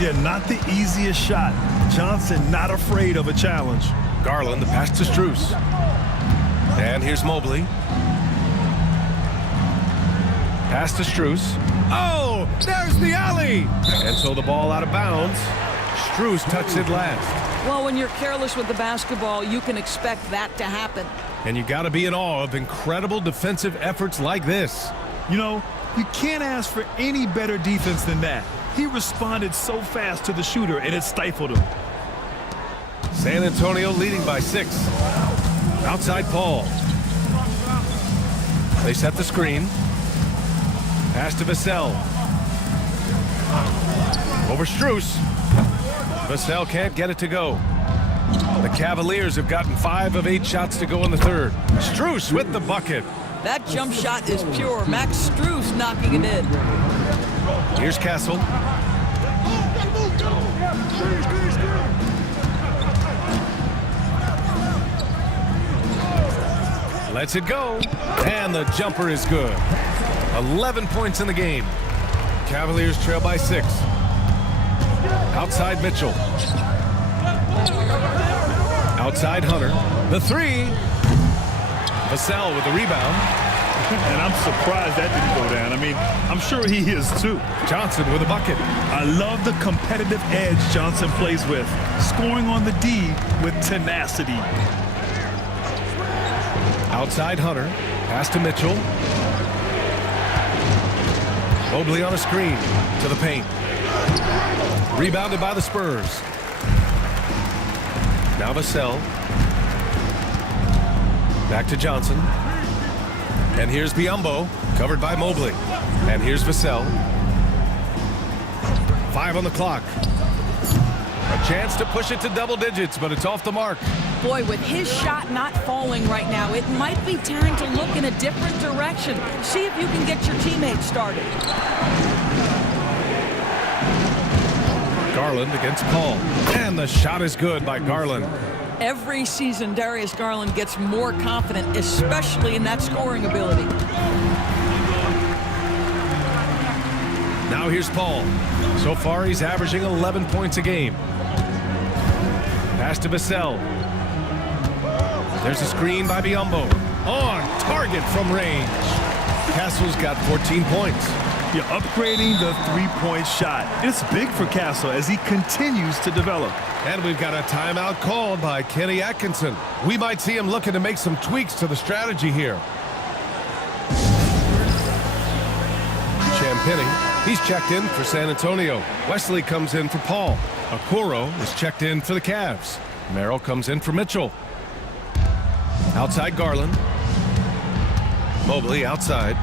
Yeah, not the easiest shot. Johnson not afraid of a challenge. Garland, the pass to Strus. And here's Mobley. Pass to Strus. Oh, there's the alley! And so the ball out of bounds. Strus touched it last. Well, when you're careless with the basketball, you can expect that to happen. And you got to be in awe of incredible defensive efforts like this. You know, you can't ask for any better defense than that. He responded so fast to the shooter, and it stifled him. San Antonio leading by 6. Outside Paul. They set the screen. Pass to Vassell. Over Strus. Vassell can't get it to go. The Cavaliers have gotten 5 of 8 shots to go in the third. Strus with the bucket. That jump shot is pure. Max Strus knocking it in. Here's Castle. Lets it go. And the jumper is good. 11 points in the game. Cavaliers trail by 6. Outside Mitchell. Outside Hunter. The 3. Vassell with the rebound. And I'm surprised that didn't go down. I mean, I'm sure he is too. Johnson with a bucket. I love the competitive edge Johnson plays with. Scoring on the D with tenacity. Outside Hunter. Pass to Mitchell. Mobley on a screen to the paint. Rebounded by the Spurs. Now Vassell. Back to Johnson. And here's Biyombo, covered by Mobley. And here's Vassell. 5 on the clock. A chance to push it to double digits, but it's off the mark. Boy, with his shot not falling right now, it might be time to look in a different direction. See if you can get your teammates started. Garland against Paul. And the shot is good by Garland. Every season, Darius Garland gets more confident, especially in that scoring ability. Now here's Paul. So far, he's averaging 11 points a game. Pass to Vassell. There's a screen by Biyombo. On target from range. Castle's got 14 points. You're upgrading the three-point shot. It's big for Castle as he continues to develop. And we've got a timeout called by Kenny Atkinson. We might see him looking to make some tweaks to the strategy here. Champagny, he's checked in for San Antonio. Wesley comes in for Paul. Okoro is checked in for the Cavs. Merrill comes in for Mitchell. Outside Garland. Mobley outside.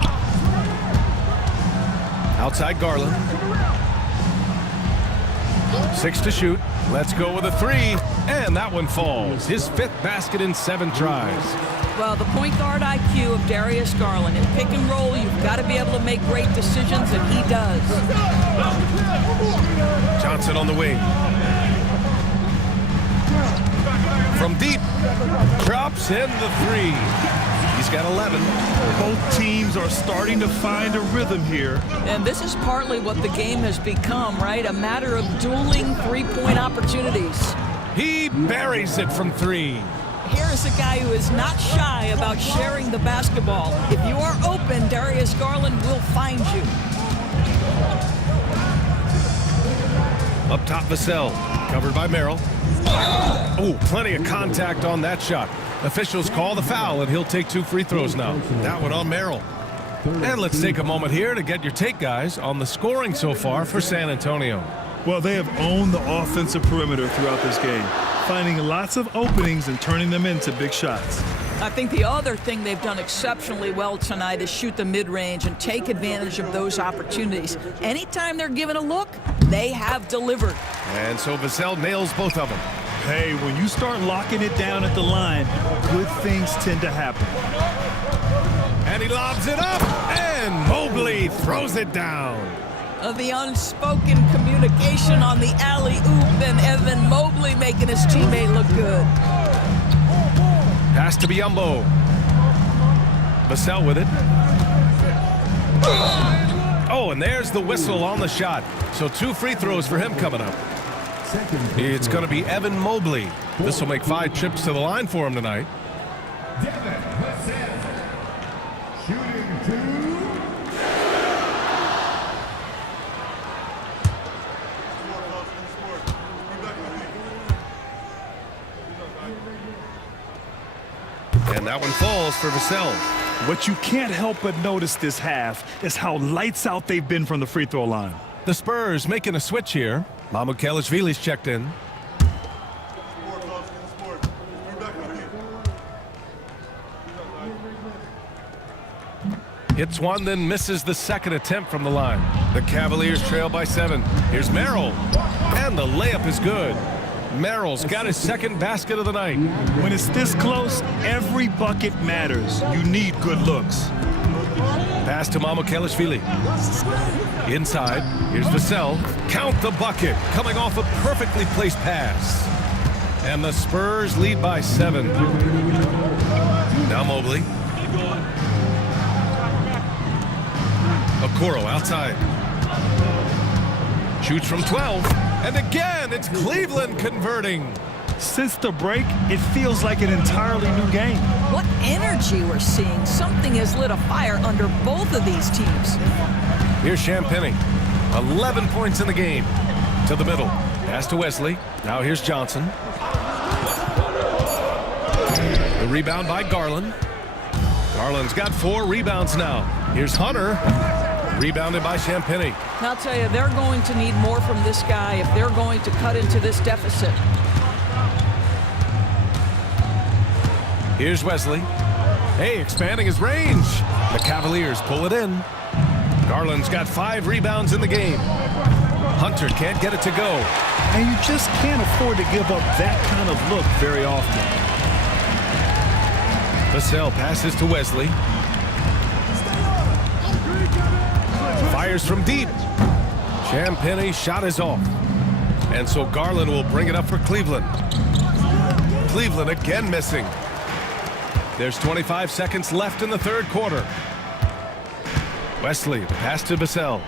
Outside Garland. 6 to shoot. Let's go with a 3. And that one falls. His 5th basket in 7 tries. Well, the point guard IQ of Darius Garland. In pick and roll, you've got to be able to make great decisions, and he does. Johnson on the wing. From deep. Drops in the 3. He's got 11. Both teams are starting to find a rhythm here. And this is partly what the game has become, right? A matter of dueling three-point opportunities. He buries it from 3. Here is a guy who is not shy about sharing the basketball. If you are open, Darius Garland will find you. Up top, Vassell. Covered by Merrill. Oh, plenty of contact on that shot. Officials call the foul, and he'll take 2 free throws now. That one on Merrill. And let's take a moment here to get your take, guys, on the scoring so far for San Antonio. Well, they have owned the offensive perimeter throughout this game, finding lots of openings and turning them into big shots. I think the other thing they've done exceptionally well tonight is shoot the mid-range and take advantage of those opportunities. Anytime they're given a look, they have delivered. And so Vassell nails both of them. Hey, when you start locking it down at the line, good things tend to happen. And he lobs it up, and Mobley throws it down. The unspoken communication on the alley-oop, and Evan Mobley making his teammate look good. Pass to Biyombo. Vassell with it. Oh, and there's the whistle on the shot. So 2 free throws for him coming up. It's going to be Evan Mobley. This will make 5 trips to the line for him tonight. Devin Vassell, shooting 2. And that one falls for Vassell. What you can't help but notice this half is how lights out they've been from the free throw line. The Spurs making a switch here. Mamukelashvili's checked in. Hits one, then misses the second attempt from the line. The Cavaliers trail by 7. Here's Merrill. And the layup is good. Merrill's got his 2nd basket of the night. When it's this close, every bucket matters. You need good looks. Pass to Mamukelashvili. Inside, here's Vassell. Count the bucket, coming off a perfectly placed pass. And the Spurs lead by 7. Now Mobley. Okoro outside. Shoots from 12. And again, it's Cleveland converting. Since the break, it feels like an entirely new game. What energy we're seeing. Something has lit a fire under both of these teams. Here's Champagnie. 11 points in the game. To the middle. Pass to Wesley. Now here's Johnson. The rebound by Garland. Garland's got 4 rebounds now. Here's Hunter. Rebounded by Champagnie. I'll tell you, they're going to need more from this guy if they're going to cut into this deficit. Here's Wesley. Hey, expanding his range. The Cavaliers pull it in. Garland's got 5 rebounds in the game. Hunter can't get it to go. And you just can't afford to give up that kind of look very often. Vassell passes to Wesley. Fires from deep. Champagnie's shot is off. And so Garland will bring it up for Cleveland. Cleveland again missing. There's 25 seconds left in the 3rd quarter. Wesley, the pass to Vassell.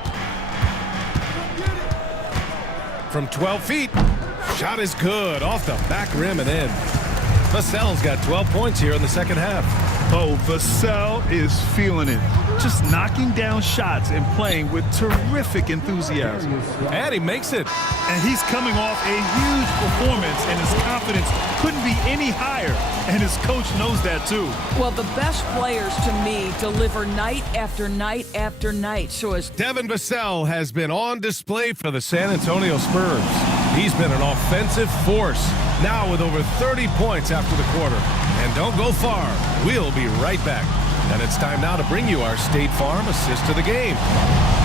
From 12 feet. Shot is good. Off the back rim and in. Vassell's got 12 points here in the 2nd half. Oh, Vassell is feeling it. Just knocking down shots and playing with terrific enthusiasm. And he makes it. And he's coming off a huge performance, and his confidence couldn't be any higher. And his coach knows that, too. Well, the best players, to me, deliver night after night after night. So as Devin Vassell has been on display for the San Antonio Spurs. He's been an offensive force, now with over 30 points after the quarter. And don't go far. We'll be right back. And it's time now to bring you our State Farm assist of the game.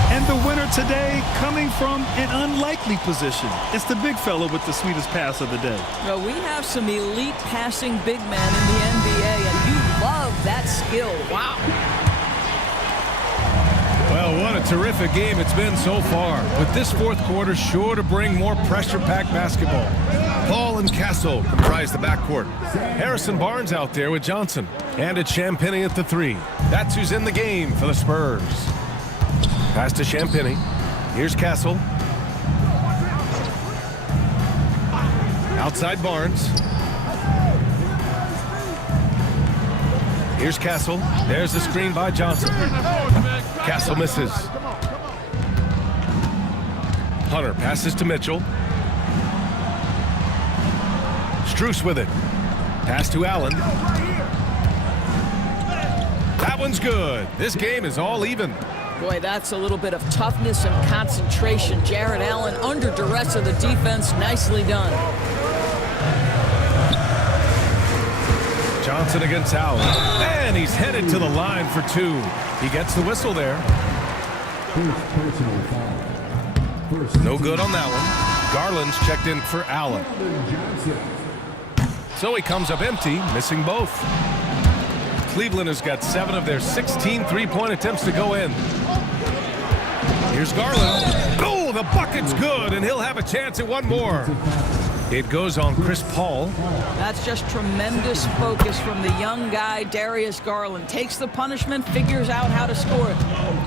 And the winner today coming from an unlikely position. It's the big fella with the sweetest pass of the day. Well, we have some elite passing big men in the NBA, and you love that skill. Wow. Well, what a terrific game it's been so far, with this fourth quarter sure to bring more pressure-packed basketball. Paul and Castle comprise the backcourt. Harrison Barnes out there with Johnson. And it's Champagny at the 3. That's who's in the game for the Spurs. Pass to Champagny. Here's Castle. Outside Barnes. Here's Castle. There's the screen by Johnson. Castle misses. Hunter passes to Mitchell. Strus with it. Pass to Allen. That one's good. This game is all even. Boy, that's a little bit of toughness and concentration. Jarrett Allen under duress of the defense. Nicely done. Johnson against Allen. And he's headed to the line for 2. He gets the whistle there. No good on that one. Garland's checked in for Allen. So he comes up empty, missing both. Cleveland has got 7 of their 16 three-point attempts to go in. Here's Garland. Oh, the bucket's good, and he'll have a chance at one more. It goes on Chris Paul. That's just tremendous focus from the young guy, Darius Garland. Takes the punishment, figures out how to score it.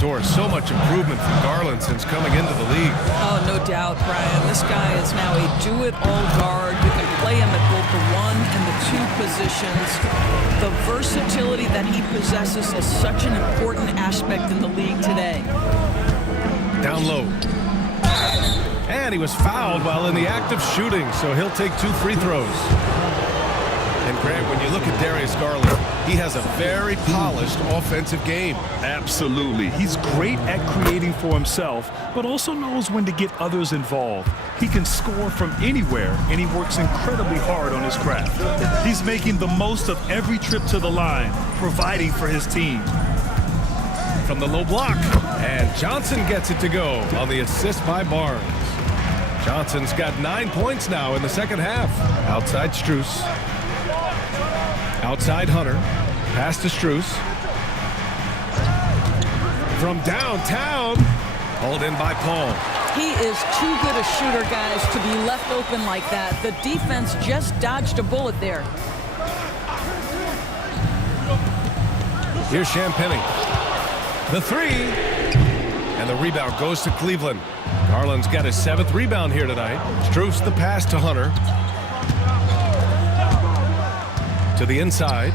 Doris, so much improvement from Garland since coming into the league. Oh, no doubt, Brian. This guy is now a do-it-all guard. You can play him at both the 1 and the 2 positions. The versatility that he possesses is such an important aspect in the league today. Down low. And he was fouled while in the act of shooting, so he'll take 2 free throws. And Grant, when you look at Darius Garland, he has a very polished offensive game. Absolutely. He's great at creating for himself, but also knows when to get others involved. He can score from anywhere, and he works incredibly hard on his craft. He's making the most of every trip to the line, providing for his team. From the low block, and Johnson gets it to go on the assist by Barnes. Johnson's got 9 points now in the second half. Outside Strus. Outside Hunter. Pass to Strus. From downtown. Hauled in by Paul. He is too good a shooter, guys, to be left open like that. The defense just dodged a bullet there. Here's Champagny. The 3. And the rebound goes to Cleveland. Garland's got his 7th rebound here tonight. Strus the pass to Hunter. To the inside.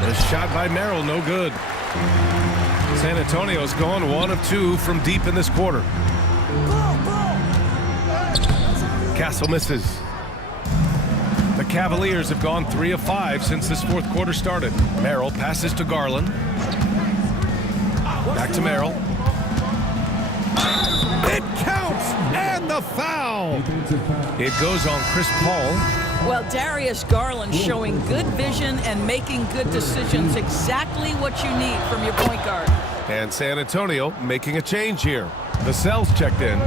The shot by Merrill, no good. San Antonio's gone 1 of 2 from deep in this quarter. Castle misses. The Cavaliers have gone 3 of 5 since this fourth quarter started. Merrill passes to Garland. Back to Merrill. It counts! And the foul! It goes on Chris Paul. Well, Darius Garland showing good vision and making good decisions. Exactly what you need from your point guard. And San Antonio making a change here. Vassell's checked in.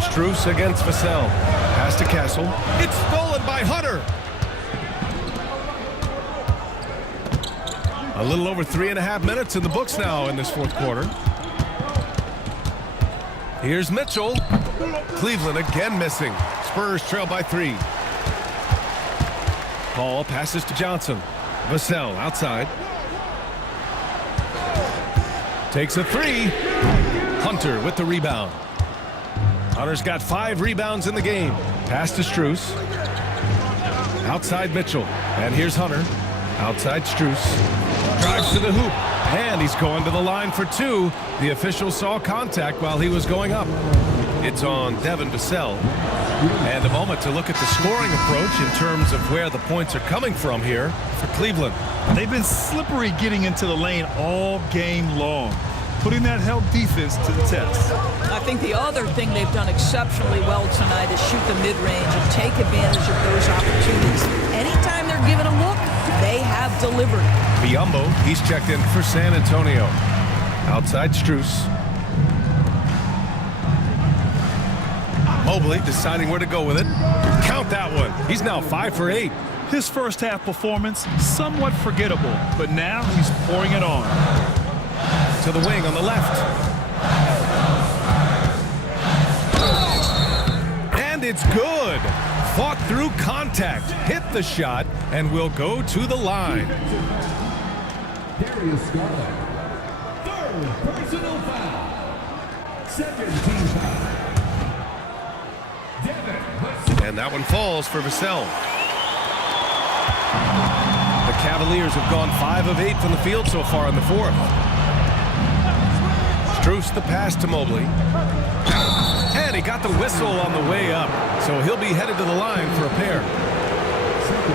Strus against Vassell. Pass to Castle. It's stolen by Hunter. A little over 3.5 minutes in the books now in this fourth quarter. Here's Mitchell. Cleveland again missing. Spurs trail by 3. Paul passes to Johnson. Vassell outside. Takes a 3. Hunter with the rebound. Hunter's got 5 rebounds in the game. Pass to Strus. Outside Mitchell. And here's Hunter. Outside Strus. Drives to the hoop. And he's going to the line for 2. The official saw contact while he was going up. It's on Devin Vassell. And a moment to look at the scoring approach in terms of where the points are coming from here for Cleveland. They've been slippery getting into the lane all game long. putting that help defense to the test. I think the other thing they've done exceptionally well tonight is shoot the mid-range and take advantage of those opportunities. Anytime they're given a look, they have delivered. Biyombo, he's checked in for San Antonio. Outside Strus. Mobley deciding where to go with it. Count that one. He's now 5 for 8. His first half performance, somewhat forgettable, but now he's pouring it on. To the wing on the left. And it's good. Fought through contact, hit the shot, and will go to the line. Darius Garland. Third personal foul. Second team foul. And that one falls for Vassell. The Cavaliers have gone 5 of 8 from the field so far in the fourth. Strus the pass to Mobley. And he got the whistle on the way up. So he'll be headed to the line for a pair.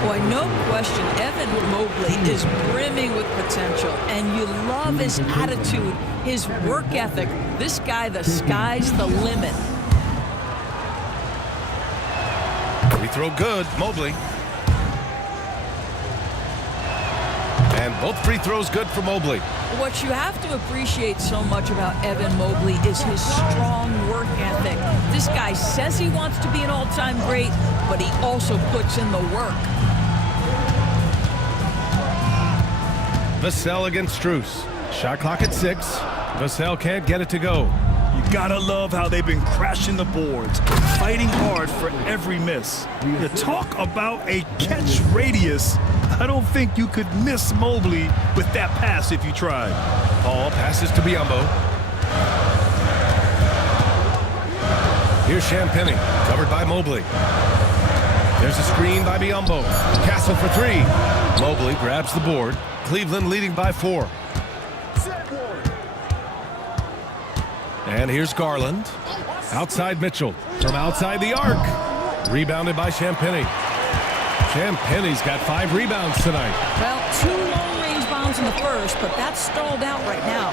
Boy, no question, Evan Mobley is brimming with potential, and you love his attitude, his work ethic. This guy, the sky's the limit. Free throw good, Mobley. And both free throws good for Mobley. What you have to appreciate so much about Evan Mobley is his strong work ethic. This guy says he wants to be an all-time great, but he also puts in the work. Vassell against Strus. Shot clock at 6. Vassell can't get it to go. You gotta love how they've been crashing the boards, fighting hard for every miss. You talk about a catch radius. I don't think you could miss Mobley with that pass if you tried. Paul passes to Biyombo. Here's Champagnie, covered by Mobley. There's a screen by Biyombo. Castle for 3. Mobley grabs the board. Cleveland leading by 4. And here's Garland. Outside Mitchell. From outside the arc. Rebounded by Champagnie. Champagnie's got 5 rebounds tonight. Well, 2 long-range bombs in the first, but that's stalled out right now.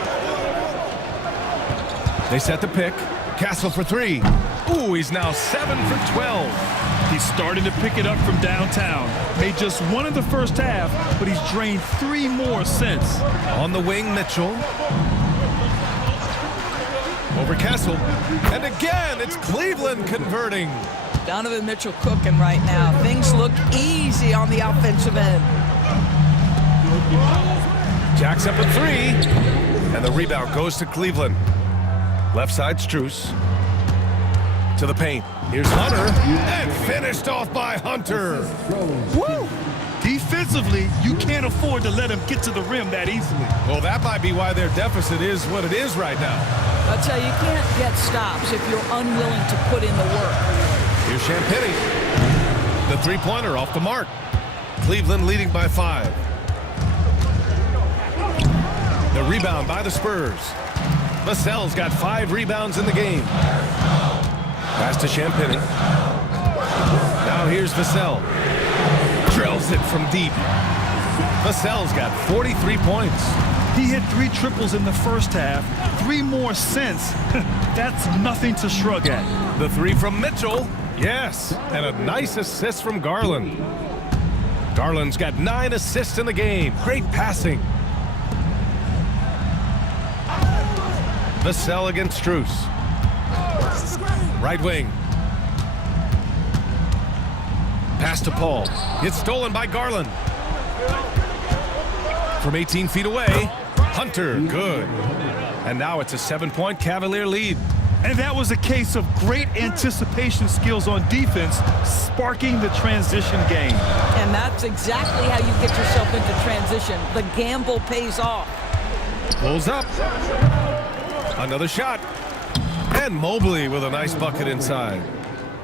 They set the pick. Castle for 3. Ooh, he's now 7 for 12. He's starting to pick it up from downtown. Made just 1 in the first half, but he's drained 3 more since. On the wing, Mitchell. Over Castle. And again, it's Cleveland converting. Donovan Mitchell cooking right now. Things look easy on the offensive end. Jacks up at 3. And the rebound goes to Cleveland. Left side, Strus. To the paint. Here's Hunter. And finished off by Hunter. Woo! Defensively, you can't afford to let him get to the rim that easily. Well, that might be why their deficit is what it is right now. I'll tell you, you can't get stops if you're unwilling to put in the work. Here's Champagnie. The three-pointer off the mark. Cleveland leading by 5. The rebound by the Spurs. Vassell's got 5 rebounds in the game. Pass to Champagnie. Now here's Vassell. Drills it from deep. Vassell's got 43 points. He hit 3 triples in the first half, 3 more since. That's nothing to shrug at. The 3 from Mitchell. Yes, and a nice assist from Garland. Garland's got 9 assists in the game. Great passing. Vassell against Strus. Right wing. Pass to Paul. It's stolen by Garland. From 18 feet away, Hunter, good. And now it's a 7-point Cavalier lead. And that was a case of great anticipation skills on defense, sparking the transition game. And that's exactly how you get yourself into transition. The gamble pays off. Pulls up. Another shot. And Mobley with a nice bucket inside.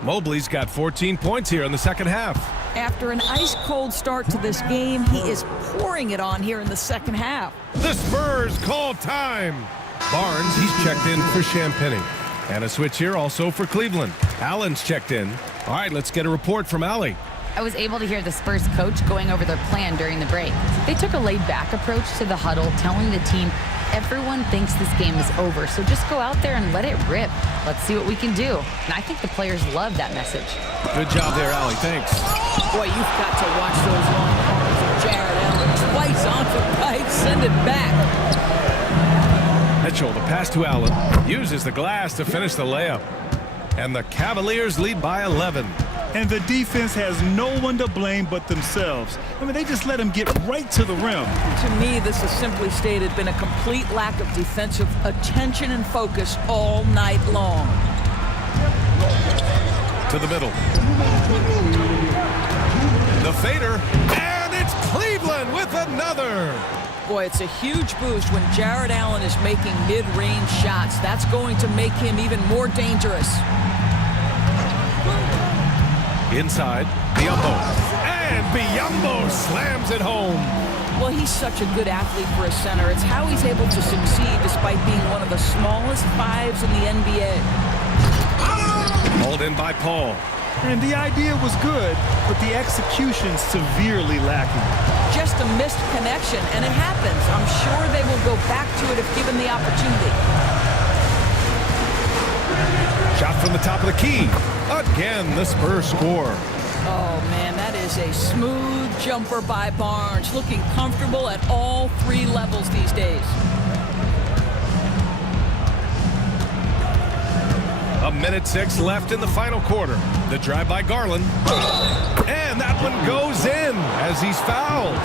Mobley's got 14 points here in the second half. After an ice-cold start to this game, he is pouring it on here in the second half. The Spurs call time. Barnes, he's checked in for Champagnie. And a switch here also for Cleveland. Allen's checked in. All right, let's get a report from Allie. I was able to hear the Spurs coach going over their plan during the break. They took a laid-back approach to the huddle, telling the team Everyone thinks this game is over, so just go out there and let it rip. Let's see what we can do. And I think the players love that message. Good job there, Allie. Thanks. Boy, you've got to watch those long arms of Jared Allen. Twice off the pipe, send it back. Mitchell, the pass to Allen, uses the glass to finish the layup. And the Cavaliers lead by 11. And the defense has no one to blame but themselves. I mean, they just let him get right to the rim. To me, this has simply stated been a complete lack of defensive attention and focus all night long. To the middle. The fader, and it's Cleveland with another. Boy, it's a huge boost when Jared Allen is making mid-range shots. That's going to make him even more dangerous. Inside, Biyombo. And Biyombo slams it home. Well, he's such a good athlete for a center. It's how he's able to succeed despite being one of the smallest fives in the NBA. Hauled in by Paul. And the idea was good, but the execution severely lacking. Just a missed connection, and it happens. I'm sure they will go back to it if given the opportunity. Shot from the top of the key. Again, the Spurs score. Oh, man, that is a smooth jumper by Barnes, looking comfortable at all three levels these days. A minute 6 left in the final quarter. The drive by Garland. And that one goes in as he's fouled.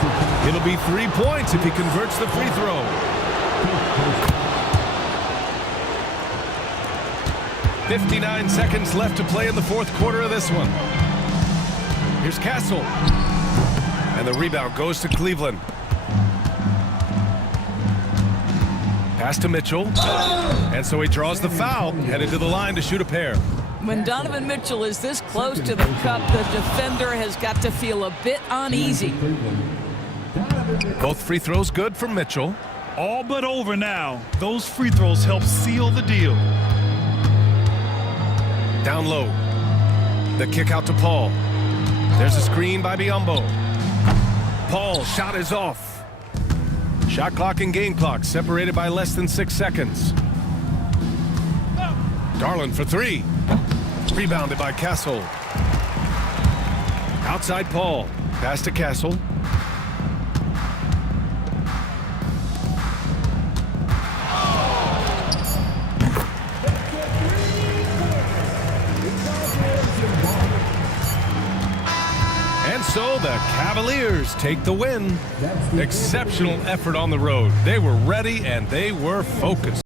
It'll be 3 points if he converts the free throw. "59 seconds left to play in the fourth quarter of this one. Here's Castle. And the rebound goes to Cleveland. Pass to Mitchell. And so he draws the foul, headed to the line to shoot a pair. When Donovan Mitchell is this close to the cup, the defender has got to feel a bit uneasy. Both free throws good for Mitchell. All but over now. Those free throws help seal the deal. Down low. The kick out to Paul. There's a screen by Biyombo. Paul, shot is off. Shot clock and game clock separated by less than 6 seconds. Garland for 3. Rebounded by Castle. Outside Paul. Pass to Castle. And so the Cavaliers take the win. Exceptional effort on the road. They were ready and they were focused.